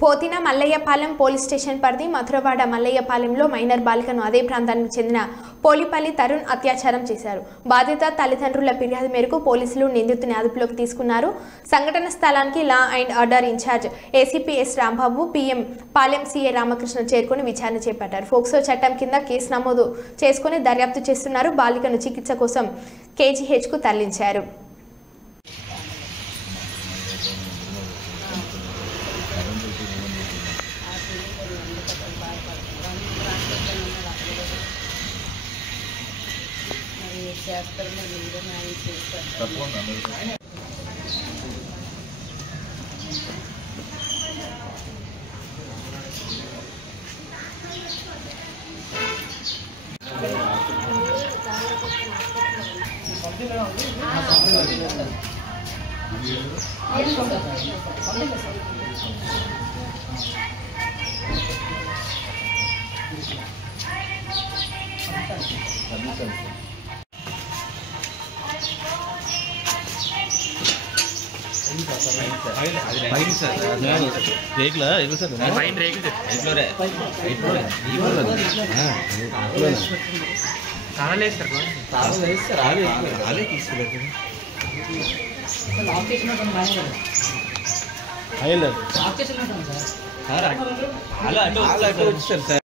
Pothina Mallayyapalem police station పరిధి Madhurawada మల్లయ్యపాలెంలో minor బాలికను అదే ప్రాంతానికి చెందిన పోలిపల్లి తరుణ్ అత్యాచారం చేశారు. బాధిత తల్లిదండ్రుల ఫిర్యాదు మేరకు పోలీసులు నిందితుని అదుపులోకి తీసుకున్నారు. సంఘటన స్థలానికి law and order incharge ACP S Rambabu, PM Palem CA Ramakrishna చేరుకుని విచారణ చేపట్టారు. ఫోక్సో చట్టం కింద కేసు నమోదు చేసుకుని దర్యాప్తు చేస్తున్నారు. బాలికను చికిత్స కోసం కేజీహెచ్కు తరలించారు. సార్